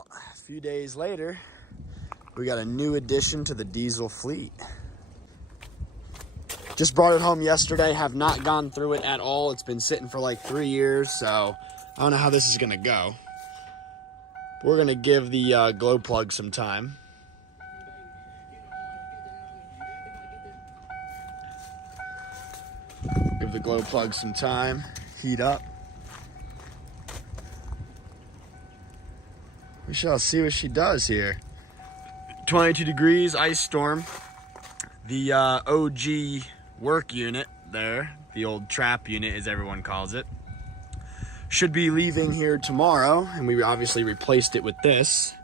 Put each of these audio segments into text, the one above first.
Well, a few days later, we got a new addition to the diesel fleet. Just brought it home yesterday, have not gone through it at all. It's been sitting for like 3 years, so I don't know how this is gonna go. We're gonna give the glow plug some time. Give the glow plug some time, heat up. We shall see what she does here. 22 degrees, ice storm. The OG work unit there, the old trap unit as everyone calls it, should be leaving here tomorrow, and we obviously replaced it with this.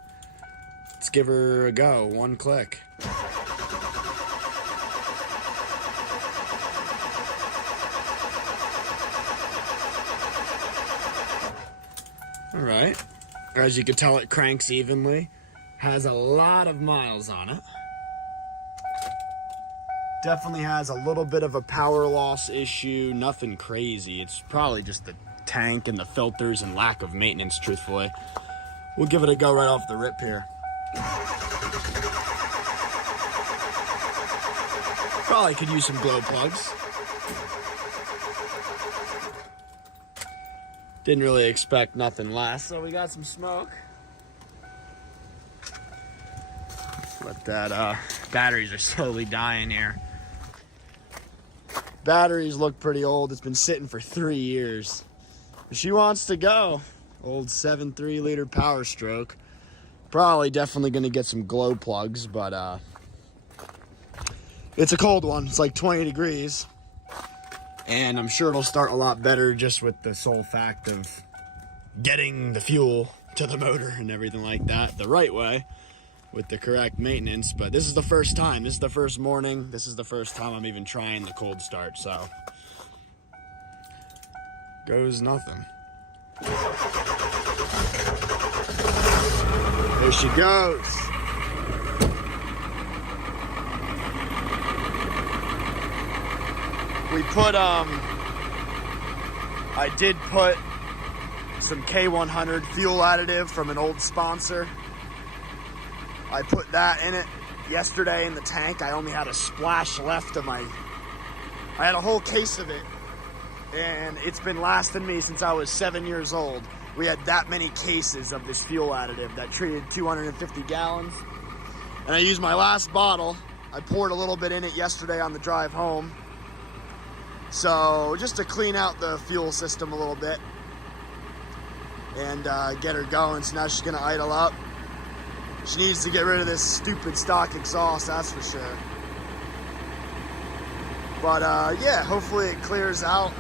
Let's give her a go, one click. All right, as you can tell, it cranks evenly, has a lot of miles on it. Definitely has a little bit of a power loss issue, nothing crazy. It's probably just the tank and the filters and lack of maintenance, truthfully. We'll give it a go right off the rip here. Probably could use some glow plugs. Didn't really expect nothing less, so we got some smoke. But that batteries are slowly dying here. Batteries look pretty old. It's been sitting for 3 years. She wants to go. Old 7.3 liter Powerstroke. Probably definitely gonna get some glow plugs, but it's a cold one. It's like 20 degrees. And I'm sure it'll start a lot better just with the sole fact of getting the fuel to the motor and everything like that the right way with the correct maintenance. But this is the first time. This is the first morning. This is the first time I'm even trying the cold start, so goes nothing. There she goes. We put, I did put some K100 fuel additive from an old sponsor. I put that in it yesterday in the tank. I only had a splash left of I had a whole case of it, and it's been lasting me since I was 7 years old. We had that many cases of this fuel additive that treated 250 gallons. And I used my last bottle. I poured a little bit in it yesterday on the drive home. So just to clean out the fuel system a little bit and get her going. So now she's gonna idle up. She needs to get rid of this stupid stock exhaust, that's for sure. But yeah, hopefully it clears out.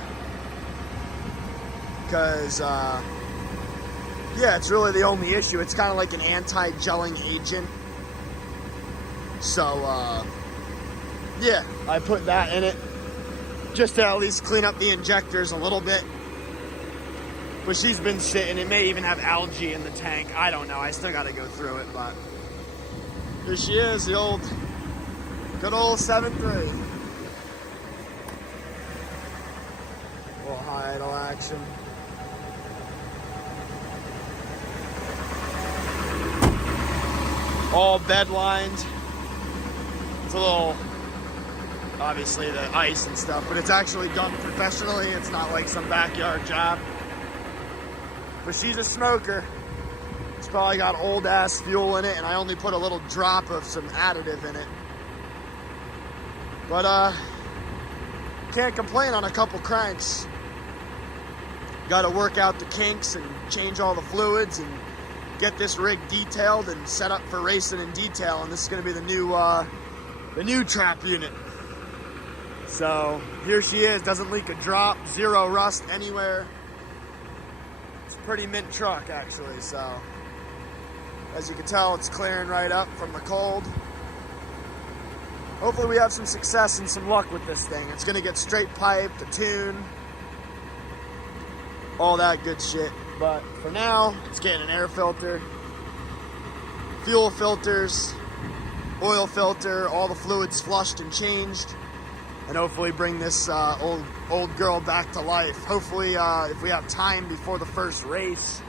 Because yeah, it's really the only issue. It's kind of like an anti-gelling agent. So yeah, I put that in it just to at least clean up the injectors a little bit. But she's been sitting. It may even have algae in the tank. I don't know. I still got to go through it. But here she is, the good old 7.3. Little high idle action. All bed lined. It's a little, obviously the ice and stuff, but it's actually done professionally. It's not like some backyard job. But she's a smoker. It's probably got old ass fuel in it, and I only put a little drop of some additive in it. But can't complain on a couple cranks. Got to work out the kinks and change all the fluids and get this rig detailed and set up for racing and detail. And this is going to be the new trap unit. So here she is, doesn't leak a drop, zero rust anywhere. It's a pretty mint truck actually, so as you can tell, it's clearing right up from the cold. Hopefully we have some success and some luck with this thing. It's gonna get straight piped, a tune, all that good shit. But for now, it's getting an air filter, fuel filters, oil filter, all the fluids flushed and changed, and hopefully bring this old girl back to life. Hopefully, if we have time before the first race,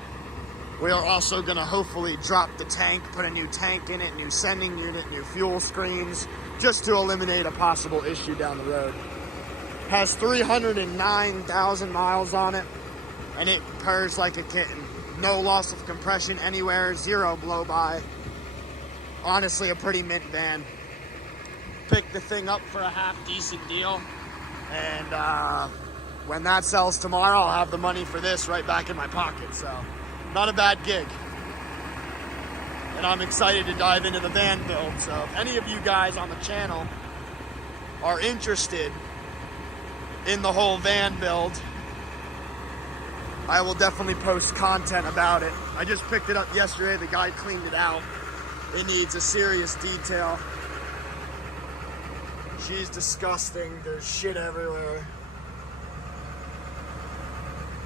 We are also gonna hopefully drop the tank, put a new tank in it, new sending unit, new fuel screens, just to eliminate a possible issue down the road. Has 309,000 miles on it, and it purrs like a kitten. No loss of compression anywhere, zero blow-by. Honestly, a pretty mint van. Picked the thing up for a half-decent deal, and when that sells tomorrow, I'll have the money for this right back in my pocket, so not a bad gig. And I'm excited to dive into the van build, so if any of you guys on the channel are interested in the whole van build, I will definitely post content about it. I just picked it up yesterday. The guy cleaned it out. It needs a serious detail. She's disgusting. There's shit everywhere.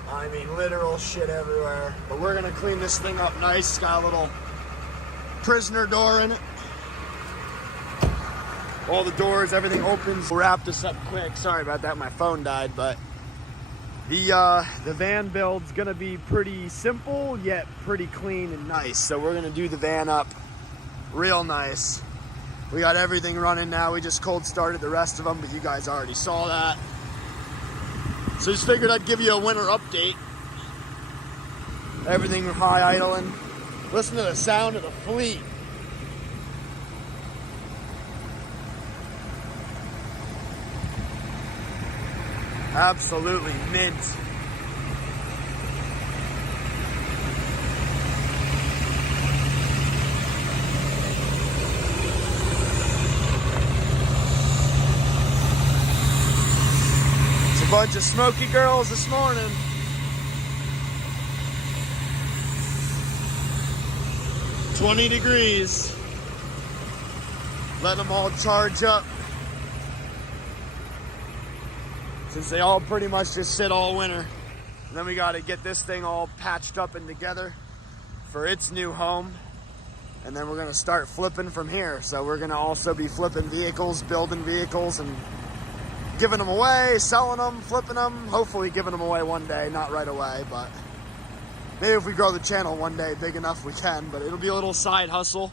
I mean, literal shit everywhere. But we're gonna clean this thing up nice. It's got a little prisoner door in it. All the doors, everything opens. We'll wrap this up quick. Sorry about that, my phone died, but the van build's gonna be pretty simple, yet pretty clean and nice. So we're gonna do the van up real nice. We got everything running now. We just cold started the rest of them, but you guys already saw that. So just figured I'd give you a winter update. Everything high idling. Listen to the sound of the fleet. Absolutely mint. It's a bunch of smoky girls this morning. "20 degrees. Let them all charge up. Since they all pretty much just sit all winter. And then we got to get this thing all patched up and together for its new home. And then we're going to start flipping from here. So we're going to also be flipping vehicles, building vehicles, and giving them away, selling them, flipping them. Hopefully giving them away one day, not right away, but maybe if we grow the channel one day big enough we can. But it'll be a little side hustle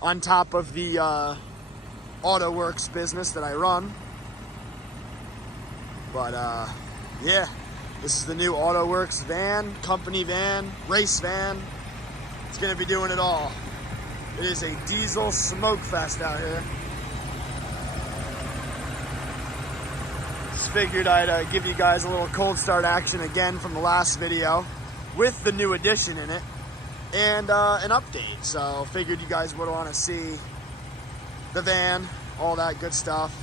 on top of the auto works business that I run. But yeah, this is the new AutoWorks van, company van, race van. It's gonna be doing it all. It is a diesel smoke fest out here. Just figured I'd give you guys a little cold start action again from the last video with the new addition in it and an update. So figured you guys would want to see the van, all that good stuff.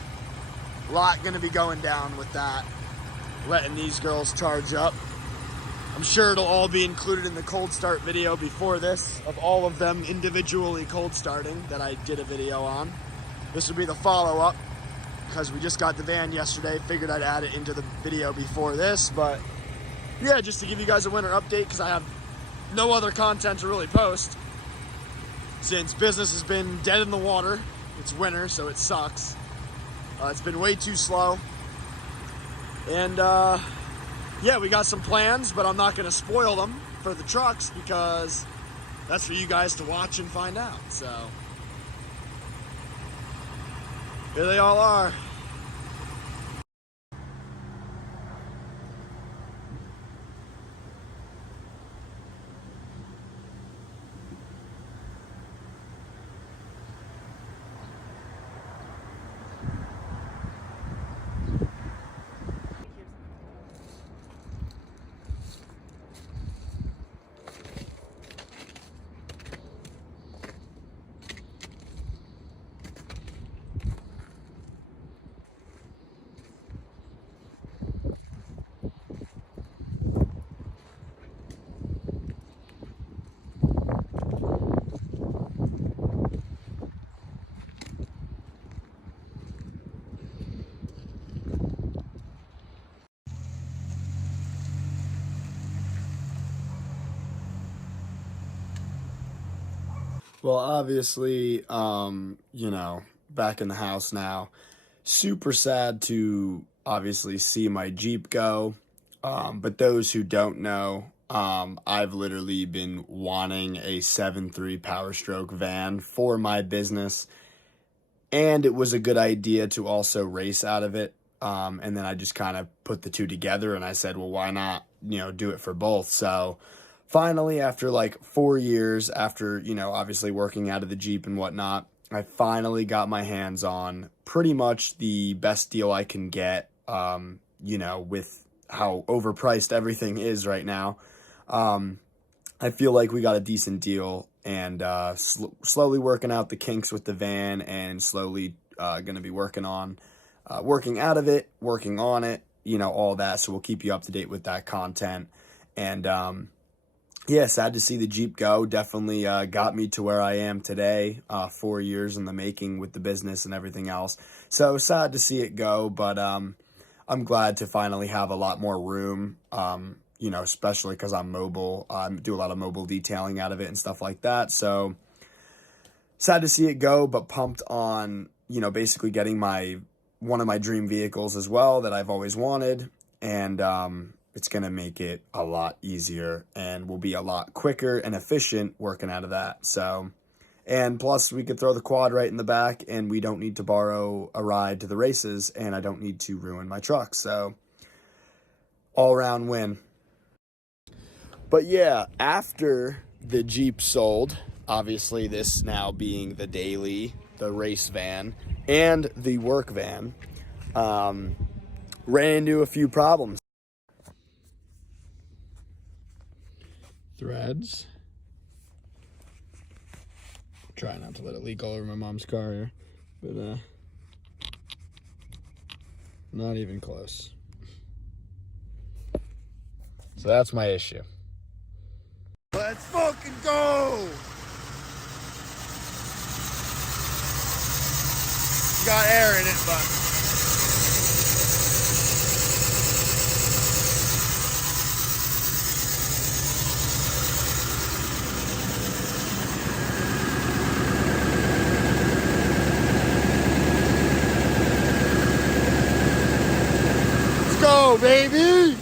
A lot gonna be going down with that, letting these girls charge up. I'm sure it'll all be included in the cold start video before this, of all of them individually cold starting that I did a video on. This will be the follow-up, because we just got the van yesterday. Figured I'd add it into the video before this, but yeah, just to give you guys a winter update, because I have no other content to really post, since business has been dead in the water. It's winter, so it sucks. It's been way too slow. And yeah, we got some plans, but I'm not going to spoil them for the trucks because that's for you guys to watch and find out. So here they all are. Well, obviously, you know, back in the house now. Super sad to obviously see my Jeep go. But those who don't know, I've literally been wanting a 7.3 Powerstroke van for my business, and it was a good idea to also race out of it. And then I just kind of put the two together, and I said, well, why not, do it for both? So finally, after like 4 years, after, obviously working out of the Jeep and whatnot, I finally got my hands on pretty much the best deal I can get, with how overpriced everything is right now. I feel like we got a decent deal, and slowly working out the kinks with the van, and slowly going to be working out of it, working on it, all that. So we'll keep you up to date with that content. And yeah, sad to see the Jeep go. Definitely got me to where I am today, 4 years in the making with the business and everything else. So sad to see it go, but I'm glad to finally have a lot more room, especially because I'm mobile. I do a lot of mobile detailing out of it and stuff like that. So sad to see it go, but pumped on, basically getting one of my dream vehicles as well that I've always wanted. And it's going to make it a lot easier, and will be a lot quicker and efficient working out of that. So, and plus we could throw the quad right in the back, and we don't need to borrow a ride to the races, and I don't need to ruin my truck. So all around win. But yeah, after the Jeep sold, obviously this now being the daily, the race van, and the work van, ran into a few problems. Threads. Try not to let it leak all over my mom's car here, but not even close. So that's my issue. Let's fucking go! Got air in it, but let's go, baby!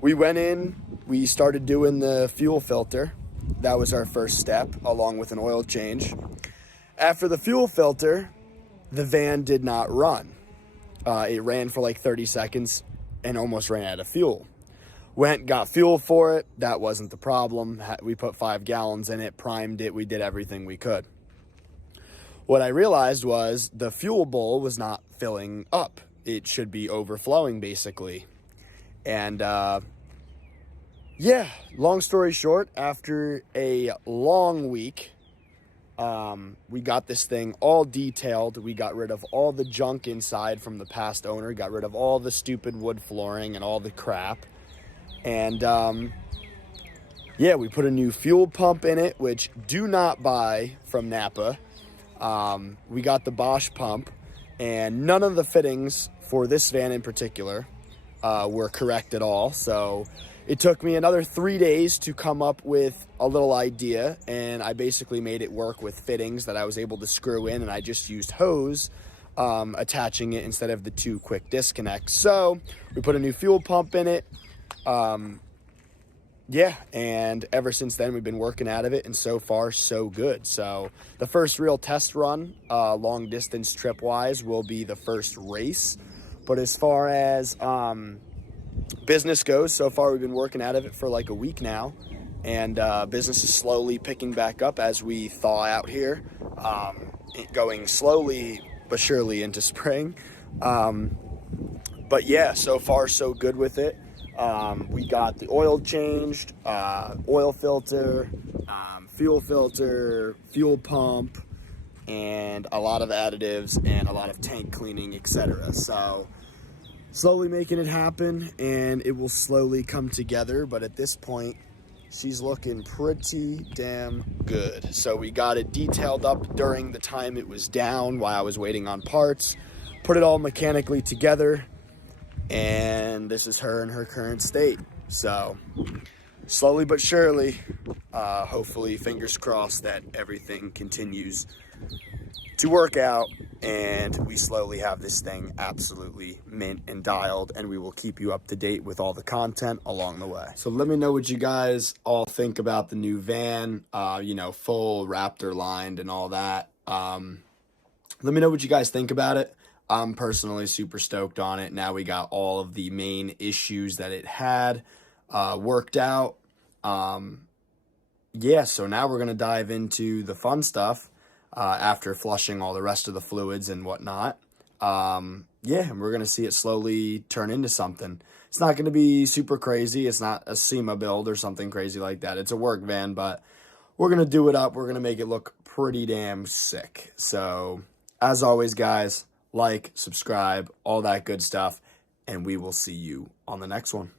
We went in, we started doing the fuel filter. That was our first step, along with an oil change. After the fuel filter, the van did not run. It ran for like 30 seconds and almost ran out of fuel. Went, got fuel for it. That wasn't the problem. We put 5 gallons in it, primed it. We did everything we could. What I realized was the fuel bowl was not filling up. It should be overflowing, basically. And yeah, long story short, after a long week, we got this thing all detailed. We got rid of all the junk inside from the past owner, got rid of all the stupid wood flooring and all the crap. And yeah, we put a new fuel pump in it, which do not buy from Napa. We got the Bosch pump, and none of the fittings for this van in particular were correct at all. So it took me another 3 days to come up with a little idea, and I basically made it work with fittings that I was able to screw in, and I just used hose attaching it instead of the 2 quick disconnects. So we put a new fuel pump in it. Yeah, and ever since then we've been working out of it, and so far so good. So the first real test run, long distance trip wise, will be the first race. But as far as business goes, so far we've been working out of it for like a week now, and business is slowly picking back up as we thaw out here, going slowly but surely into spring. But yeah, so far so good with it. We got the oil changed, oil filter, fuel filter, fuel pump, and a lot of additives and a lot of tank cleaning, etc. So slowly making it happen, and it will slowly come together. But at this point, she's looking pretty damn good. So we got it detailed up during the time it was down while I was waiting on parts. put it all mechanically together, and this is her in her current state. So slowly but surely, hopefully, fingers crossed that everything continues to work out and we slowly have this thing absolutely mint and dialed, and we will keep you up to date with all the content along the way. So let me know what you guys all think about the new van, full Raptor lined and all that. Let me know what you guys think about it. I'm personally super stoked on it. Now we got all of the main issues that it had worked out. So now we're going to dive into the fun stuff after flushing all the rest of the fluids and whatnot. And we're going to see it slowly turn into something. It's not going to be super crazy. It's not a SEMA build or something crazy like that. It's a work van, but we're going to do it up. We're going to make it look pretty damn sick. So as always, guys, like, subscribe, all that good stuff, and we will see you on the next one.